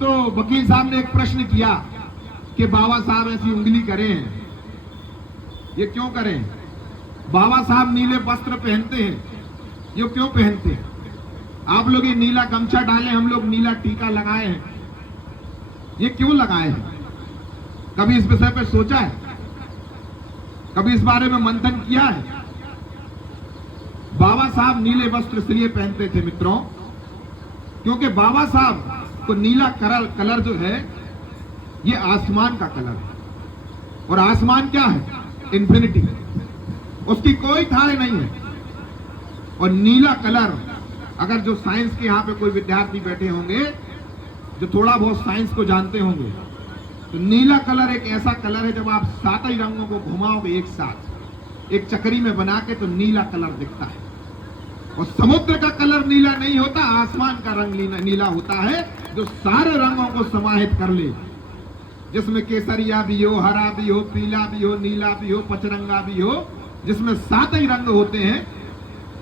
तो वकील साहब ने एक प्रश्न किया कि बाबा साहब ऐसी उंगली करें, ये क्यों करें? बाबा साहब नीले वस्त्र पहनते हैं, ये क्यों पहनते हैं? आप लोग ये नीला गमछा डाले, हम लोग नीला टीका लगाए हैं, ये क्यों लगाए हैं? कभी इस विषय पर सोचा है? कभी इस बारे में मंथन किया है? बाबा साहब नीले वस्त्र इसलिए पहनते थे मित्रों, क्योंकि बाबा साहब को नीला कलर जो है ये आसमान का कलर है, और आसमान क्या है? इंफिनिटी, उसकी कोई थाह नहीं है। और नीला कलर, अगर जो साइंस के यहाँ पे कोई विद्यार्थी बैठे होंगे जो थोड़ा बहुत साइंस को जानते होंगे, तो नीला कलर एक ऐसा कलर है जब आप सात ही रंगों को घुमाओगे एक साथ एक चक्री में बना के तो नीला कलर दिखता है। और समुद्र का कलर नीला नहीं होता, आसमान का रंग नीला होता है जो सारे रंगों को समाहित कर ले, जिसमें केसरिया भी हो, हरा भी हो, पीला भी हो, नीला भी हो, पचरंगा भी हो, जिसमें सात ही रंग होते हैं।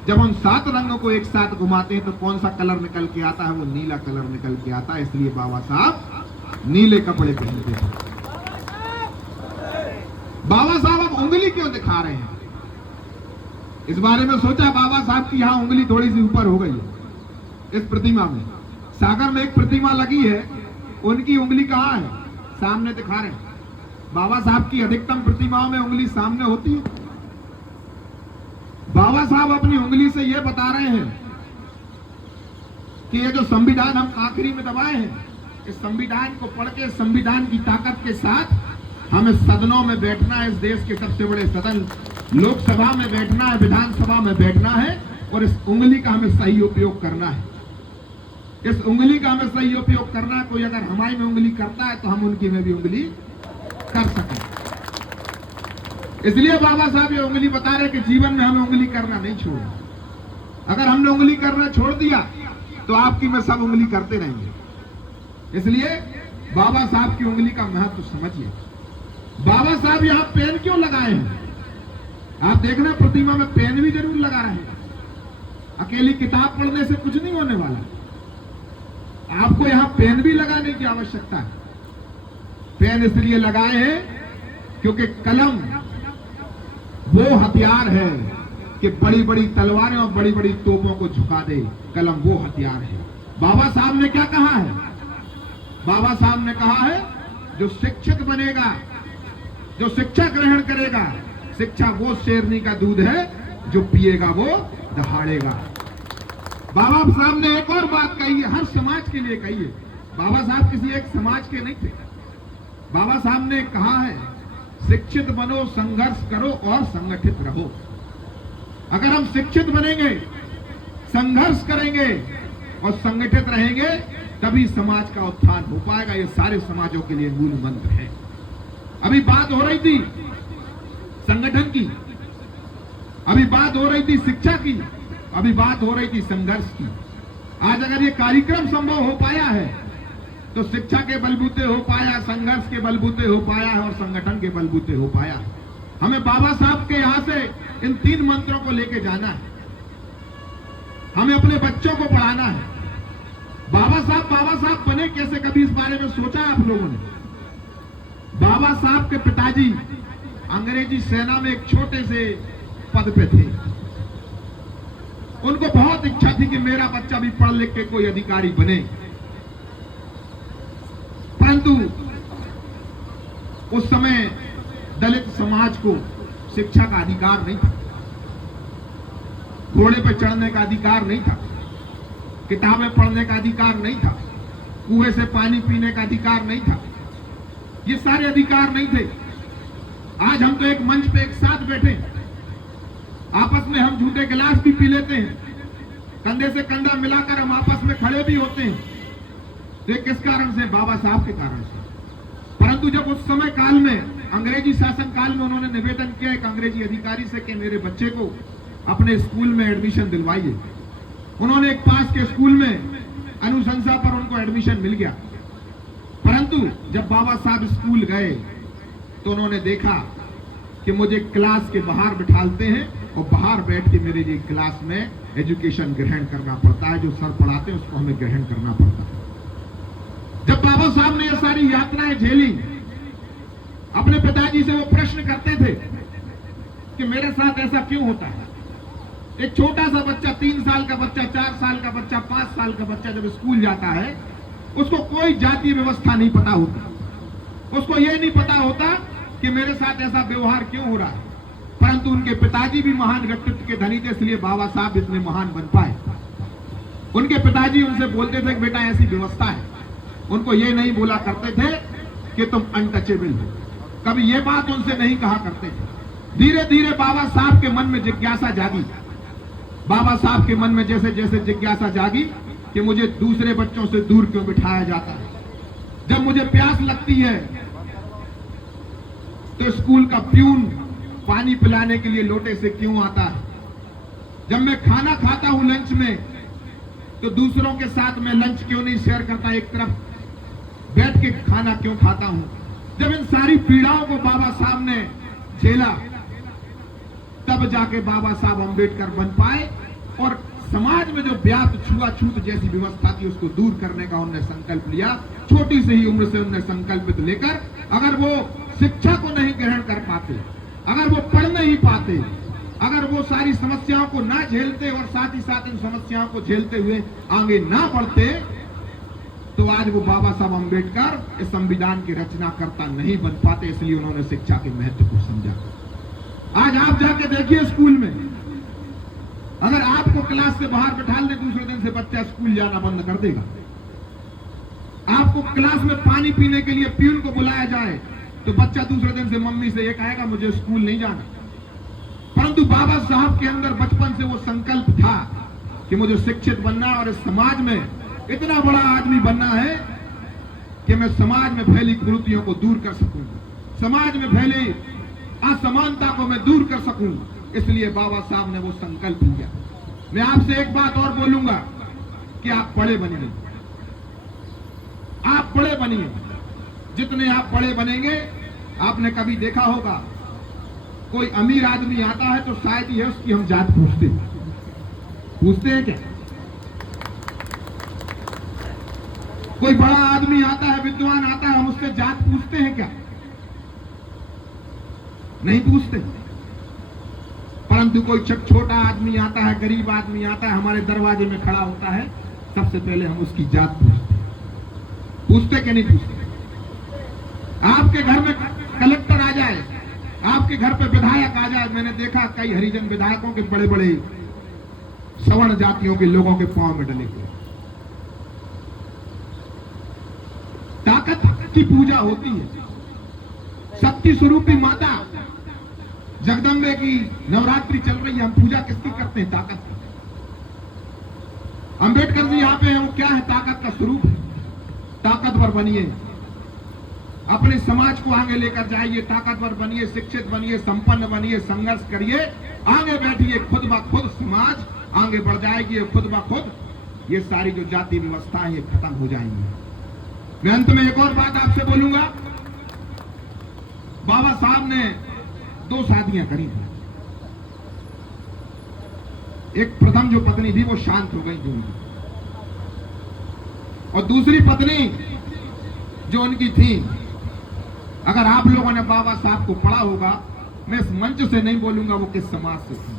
जब हम सात रंगों को एक साथ घुमाते हैं तो कौन सा कलर निकल के आता है? वो नीला कलर निकल के आता है। इसलिए बाबा साहब नीले कपड़े पहनते हैं। बाबा साहब अब उंगली क्यों दिखा रहे हैं? इस बारे में सोचा? बाबा साहब की यहाँ उंगली थोड़ी सी ऊपर हो गई है इस प्रतिमा में। सागर में एक प्रतिमा लगी है, उनकी उंगली कहाँ है? सामने दिखा रहे हैं। बाबा साहब की अधिकतम प्रतिमाओं में उंगली सामने होती है। बाबा साहब अपनी उंगली से यह बता रहे हैं कि ये जो संविधान हम आखिरी में दबाए हैं, इस संविधान को पढ़ के संविधान की ताकत के साथ हमें सदनों में बैठना है। इस देश के सबसे बड़े सदन लोकसभा में बैठना है, विधानसभा में बैठना है, और इस उंगली का हमें सही उपयोग करना है। इस उंगली का हमें सही उपयोग करना है। कोई अगर हमारी में उंगली करता है तो हम उनकी में भी उंगली कर सकें। इसलिए बाबा साहब ये उंगली बता रहे कि जीवन में हमें उंगली करना नहीं छोड़ना। अगर हमने उंगली करना छोड़ दिया तो आपकी में सब उंगली करते रहेंगे। इसलिए बाबा साहब की उंगली का महत्व समझिए। बाबा साहब यहाँ पेन क्यों लगाए हैं? आप देखना प्रतिमा में पेन भी जरूर लगा रहे हैं। अकेली किताब पढ़ने से कुछ नहीं होने वाला, आपको यहाँ पेन भी लगाने की आवश्यकता है। पेन इसलिए लगाए हैं क्योंकि कलम वो हथियार है कि बड़ी बड़ी तलवारें और बड़ी बड़ी तोपों को झुका दे। कलम वो हथियार है। बाबा साहब ने क्या कहा है? बाबा साहब ने कहा है जो शिक्षित बनेगा, जो शिक्षा ग्रहण करेगा, शिक्षा वो शेरनी का दूध है, जो पिएगा वो दहाड़ेगा। बाबा साहब ने एक और बात कही है, हर समाज के लिए कही है। बाबा साहब किसी एक समाज के नहीं थे। बाबा साहब ने कहा है शिक्षित बनो, संघर्ष करो और संगठित रहो। अगर हम शिक्षित बनेंगे, संघर्ष करेंगे और संगठित रहेंगे तभी समाज का उत्थान हो पाएगा। ये सारे समाजों के लिए मूल मंत्र है। अभी बात हो रही थी संगठन की, अभी बात हो रही थी शिक्षा की, अभी बात हो रही थी संघर्ष की। आज अगर ये कार्यक्रम संभव हो पाया है तो शिक्षा के बलबूते हो पाया, संघर्ष के बलबूते हो पाया है और संगठन के बलबूते हो पाया है। हमें बाबा साहब के यहां से इन तीन मंत्रों को लेके जाना है। हमें अपने बच्चों को पढ़ाना है। बाबा साहब बने कैसे? कभी इस बारे में सोचा है आप लोगों ने? बाबा साहब के पिताजी अंग्रेजी सेना में एक छोटे से पद पे थे। उनको बहुत इच्छा थी कि मेरा बच्चा भी पढ़ लिख के कोई अधिकारी बने, परंतु उस समय दलित समाज को शिक्षा का अधिकार नहीं था, घोड़े पर चढ़ने का अधिकार नहीं था, किताबें पढ़ने का अधिकार नहीं था, कुएं से पानी पीने का अधिकार नहीं था। ये सारे अधिकार नहीं थे। आज हम तो एक मंच पे एक साथ बैठे, आपस में हम झूठे गिलास भी पी लेते हैं, कंधे से कंधा मिलाकर हम आपस में खड़े भी होते हैं। तो किस कारण से? बाबा साहब के कारण से। परंतु जब उस समय काल में, अंग्रेजी शासन काल में, उन्होंने निवेदन किया एक अंग्रेजी अधिकारी से कि मेरे बच्चे को अपने स्कूल में एडमिशन दिलवाइए। उन्होंने एक पास के स्कूल में अनुशंसा पर उनको एडमिशन मिल गया। परंतु जब बाबा साहब स्कूल गए तो उन्होंने देखा कि मुझे क्लास के बाहर बिठालते हैं और बाहर बैठ के मेरे लिए क्लास में एजुकेशन ग्रहण करना पड़ता है। जो सर पढ़ाते हैं उसको हमें ग्रहण करना पड़ता है। जब बाबा साहब ने ये सारी यातनाएं झेली, अपने पिताजी से वो प्रश्न करते थे कि मेरे साथ ऐसा क्यों होता है। एक छोटा सा बच्चा, 3 साल का बच्चा, 4 साल का बच्चा, 5 साल का बच्चा जब स्कूल जाता है, उसको कोई जातीय व्यवस्था नहीं पता होती। उसको यह नहीं पता होता कि मेरे साथ ऐसा व्यवहार क्यों हो रहा है। परंतु उनके पिताजी भी महान व्यक्तित्व के धनी थे, इसलिए बाबा साहब इतने महान बन पाए। उनके पिताजी उनसे बोलते थे कि बेटा ऐसी व्यवस्था है। उनको ये नहीं बोला करते थे कि तुम अनटचेबल हो, कभी ये बात उनसे नहीं कहा करते थे। धीरे धीरे बाबा साहब के मन में जिज्ञासा जागी। बाबा साहब के मन में जैसे जैसे जिज्ञासा जागी कि मुझे दूसरे बच्चों से दूर क्यों बिठाया जाता है। जब मुझे प्यास लगती है तो स्कूल का प्यून पानी पिलाने के लिए लोटे से क्यों आता है। जब मैं खाना खाता हूं लंच में, तो दूसरों के साथ मैं लंच क्यों नहीं शेयर करता, एक तरफ बैठ के खाना क्यों खाता हूं। जब इन सारी पीड़ाओं को बाबा साहब ने झेला, तब जाके बाबा साहब अंबेडकर बन पाए और समाज में जो व्याप्त छुआछूत जैसी व्यवस्था थी उसको दूर करने का उन्होंने संकल्प लिया। छोटी से ही उम्र से उन्होंने संकल्पित लेकर, अगर वो शिक्षा को नहीं ग्रहण कर पाते, अगर वो पढ़ नहीं पाते, अगर वो सारी समस्याओं को ना झेलते और साथ ही साथ इन समस्याओं को झेलते हुए आगे ना बढ़ते, तो आज वो बाबा साहब अंबेडकर इस संविधान की रचनाकर्ता नहीं बन पाते। इसलिए उन्होंने शिक्षा के महत्व को समझा। आज आप जाके देखिए स्कूल में, अगर आपको क्लास से बाहर बैठा ले, दूसरे दिन से बच्चा स्कूल जाना बंद कर देगा। आपको क्लास में पानी पीने के लिए प्यून को बुलाया जाए तो बच्चा दूसरे दिन से मम्मी से ये कहेगा मुझे स्कूल नहीं जाना। परंतु बाबा साहब के अंदर बचपन से वो संकल्प था कि मुझे शिक्षित बनना और इस समाज में इतना बड़ा आदमी बनना है कि मैं समाज में फैली कुरीतियों को दूर कर सकूं, समाज में फैली असमानता को मैं दूर कर सकूं। इसलिए बाबा साहब ने वो संकल्प लिया। मैं आपसे एक बात और बोलूंगा कि आप बड़े बनिए, आप बड़े बनिए। जितने आप बड़े बनेंगे, आपने कभी देखा होगा कोई अमीर आदमी आता है तो शायद ही है उसकी हम जात पूछते हैं क्या? कोई बड़ा आदमी आता है, विद्वान आता है, हम उससे जात पूछते हैं क्या? नहीं पूछते। परंतु कोई छोटा आदमी आता है, गरीब आदमी आता है, हमारे दरवाजे में खड़ा होता है, सबसे पहले हम उसकी जात पूछते कि नहीं पूछते? आपके घर में कलेक्टर आ जाए, आपके घर पे विधायक आ जाए, मैंने देखा कई हरिजन विधायकों के बड़े बड़े सवर्ण जातियों के लोगों के पांव में डले हुए। ताकत की पूजा होती है। शक्ति स्वरूपी माता जगदम्बे की नवरात्रि चल रही है, हम पूजा किसकी करते हैं? ताकत की। अंबेडकर जी यहाँ पे हैं, वो क्या है? ताकत का स्वरूप है। ताकतवर बनिए, अपने समाज को आगे लेकर जाइए, ताकतवर बनिए, शिक्षित बनिए, संपन्न बनिए, संघर्ष करिए, आगे बैठिए। खुद ब खुद समाज आगे बढ़ जाएगी, खुद ब खुद ये सारी जो जाति व्यवस्था है ये खत्म हो जाएंगी। मैं अंत में एक और बात आपसे बोलूंगा। बाबा साहब ने 2 शादियां करी थी। एक प्रथम जो पत्नी थी वो शांत हो गई थी उनकी, और दूसरी पत्नी जो उनकी थी, अगर आप लोगों ने बाबा साहब को पढ़ा होगा, मैं इस मंच से नहीं बोलूंगा वो किस समाज से थी।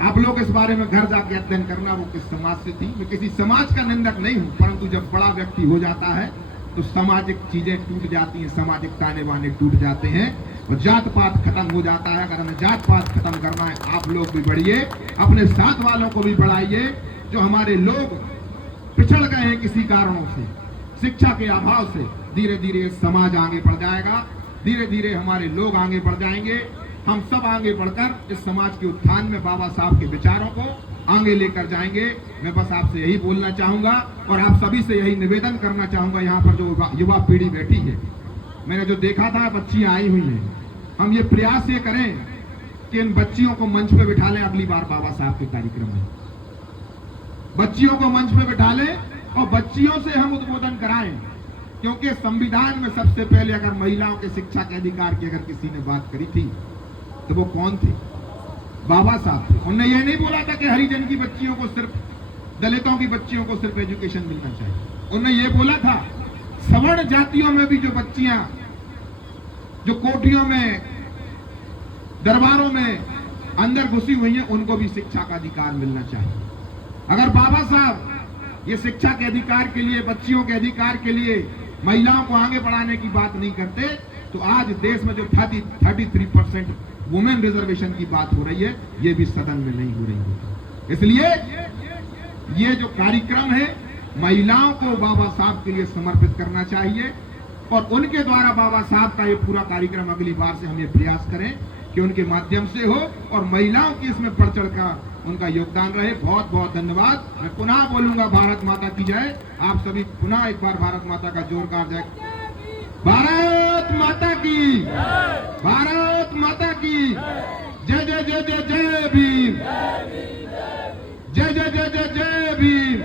आप लोग इस बारे में घर जाके अध्ययन करना वो किस समाज से थी। मैं किसी समाज का निंदक नहीं हूं, परंतु जब बड़ा व्यक्ति हो जाता है तो सामाजिक चीजें टूट जाती हैं, सामाजिक ताने बाने टूट जाते हैं और जात पात खत्म हो जाता है। अगर हमें जात पात खत्म करना है, आप लोग भी बढ़िए, अपने साथ वालों को भी बढ़ाइए। जो हमारे लोग पिछड़ गए हैं किसी कारणों से, शिक्षा के अभाव से, धीरे धीरे समाज आगे बढ़ जाएगा, धीरे धीरे हमारे लोग आगे बढ़ जाएंगे। हम सब आगे बढ़कर इस समाज के उत्थान में बाबा साहब के विचारों को आगे लेकर जाएंगे। मैं बस आपसे यही बोलना चाहूंगा और आप सभी से यही निवेदन करना चाहूंगा। यहाँ पर जो युवा पीढ़ी बैठी है, मैंने जो देखा था बच्चियां आई हुई हैं, हम ये प्रयास ये करें कि इन बच्चियों को मंच पे बिठा लें अगली बार बाबा साहब के कार्यक्रम में। बच्चियों को मंच पे बिठा लें और बच्चियों से हम उद्बोधन कराएं, क्योंकि संविधान में सबसे पहले अगर महिलाओं के शिक्षा के अधिकार की अगर किसी ने बात करी थी तो वो कौन थे? बाबा साहब थे। उन्होंने ये नहीं बोला था कि हरिजन की बच्चियों को सिर्फ, दलितों की बच्चियों को सिर्फ एजुकेशन मिलना चाहिए। उन्होंने ये बोला था सवर्ण जातियों में भी जो बच्चियां जो कोठियों में दरबारों में अंदर घुसी हुई हैं उनको भी शिक्षा का अधिकार मिलना चाहिए। अगर बाबा साहब ये शिक्षा के अधिकार के लिए, बच्चियों के अधिकार के लिए, महिलाओं को आगे बढ़ाने की बात नहीं करते तो आज देश में जो 33% वुमेन रिजर्वेशन की बात हो रही है ये भी सदन में नहीं हो रही है। इसलिए ये जो कार्यक्रम है महिलाओं को बाबा साहब के लिए समर्पित करना चाहिए और उनके द्वारा बाबा साहब का ये पूरा कार्यक्रम अगली बार से हम ये प्रयास करें कि उनके माध्यम से हो और महिलाओं की इसमें बढ़ चढ़ का उनका योगदान रहे। बहुत बहुत धन्यवाद। मैं पुनः बोलूंगा भारत माता की जय। आप सभी पुनः एक बार भारत माता का जोरदार जय। भारत माता की, भारत माता की जय जय जय जय जय भीम, जय जय जय जय जय भीम।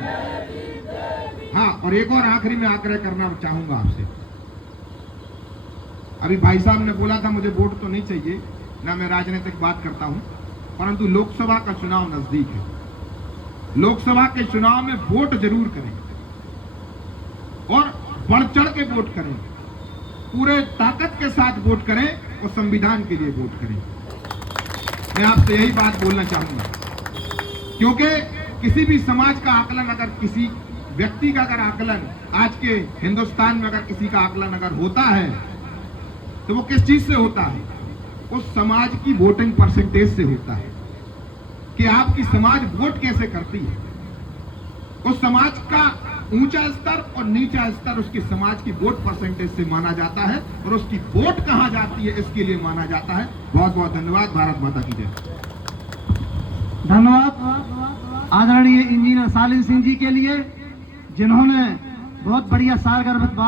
हाँ, और एक और आखिरी में आग्रह करना चाहूंगा आपसे। अभी भाई साहब ने बोला था मुझे वोट तो नहीं चाहिए, ना मैं राजनीतिक बात करता हूं, परंतु लोकसभा का चुनाव नजदीक है। लोकसभा के चुनाव में वोट जरूर करें और बढ़ चढ़ के वोट करें, पूरे ताकत के साथ वोट करें और संविधान के लिए वोट करें। मैं आपसे यही बात बोलना चाहूंगा क्योंकि किसी भी समाज का आकलन, अगर किसी व्यक्ति का अगर आकलन आज के हिंदुस्तान में अगर किसी का आकलन अगर होता है तो वो किस चीज से होता है? उस समाज की वोटिंग परसेंटेज से होता है कि आपकी समाज वोट कैसे करती है। उस समाज का ऊंचा स्तर और नीचा स्तर उसकी समाज की वोट परसेंटेज से माना जाता है और उसकी वोट कहां जाती है इसके लिए माना जाता है। बहुत बहुत धन्यवाद। भारत माता की जय। धन्यवाद आदरणीय इंजीनियर सालिम सिंह जी के लिए, जिन्होंने बहुत बढ़िया सारगर्भित बात